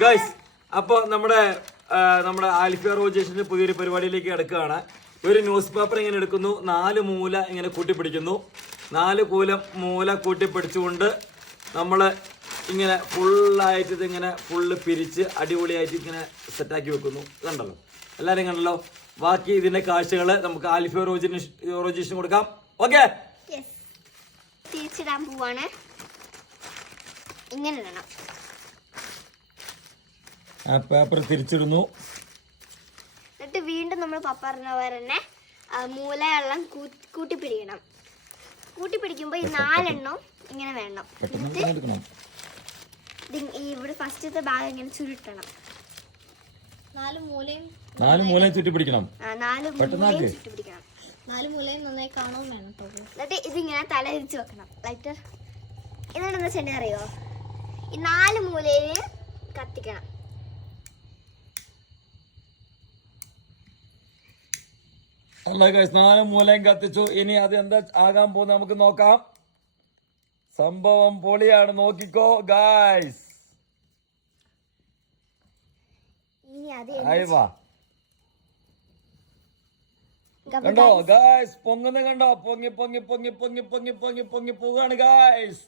Guys അപ്പോൾ നമ്മുടെ ആൽഫിയ റോജേഷിന്റെ പുതിയൊരു പരിപാടിയിലേക്ക് കിടക്കുകയാണ്. ഒരു ന്യൂസ് പേപ്പർ ഇങ്ങനെ എടുക്കുന്നു, 4 മൂല ഇങ്ങനെ കൂട്ടിപ്പിടിക്കുന്നു. 4 മൂല കൂട്ടിപ്പിടിച്ചുകൊണ്ട് നമ്മൾ ഇങ്ങനെ ഫുള്ളായിട്ട് ഇതിങ്ങനെ ഫുള്ള് പിരിച്ച് അടിപൊളിയായിട്ട് ഇങ്ങനെ സെറ്റാക്കി വെക്കുന്നു. കണ്ടല്ലോ, എല്ലാവരും കണ്ടല്ലോ. ബാക്കി ഇതിന്റെ കാഴ്ചകൾ നമുക്ക് ആൽഫിയ റോജേഷിന് കൊടുക്കാം. ഓക്കെ, തിരിച്ചിടാൻ പോവാണ്. ഇങ്ങനെ ഇടണം. ആ പേപ്പർ തിരിച്ചിടുന്നു. എന്നിട്ട് വീണ്ടും നമ്മൾ പപ്പ പറഞ്ഞ പോലെ തന്നെ മൂലയെല്ലാം കൂട്ടിപ്പിടിക്കണം. കൂട്ടിപ്പിടിക്കുമ്പോൾ ഈ 4 എണ്ണം ഇങ്ങനെ വേണം. ഇവിടെ ഫസ്റ്റത്തെ ഭാഗം ഇങ്ങനെ ചുരുട്ടണം. 4 മൂലയും ചുറ്റിപ്പിടിക്കണം. 4 മൂലയും ചുറ്റിപ്പിടിക്കണം. 4 മൂലയും നന്നായി കാണാൻ വേണം. എന്നിട്ട് ഇതിങ്ങനെ തല തിരിച്ച് വെക്കണം. ലൈറ്റർ ഇതെന്താ ചെയ്യേണ്ടത് അറിയോ? ഈ 4 മൂലയിൽ കത്തിക്കണം. അല്ല ഗൈസ്, 4 മൂലയും കത്തിച്ചു. ഇനി അത് എന്താ ആകാൻ പോകുന്നത് നമുക്ക് നോക്കാം. സംഭവം പൊളിയാണ്, നോക്കിക്കോ ഗൈസ്. കണ്ടോ ഗൈസ്, പൊങ്ങുന്ന കണ്ടോ? പൊങ്ങി പൊങ്ങി പൊങ്ങി പൊങ്ങി പൊങ്ങി പൊങ്ങി പൊങ്ങി പോകാണ് ഗൈസ്.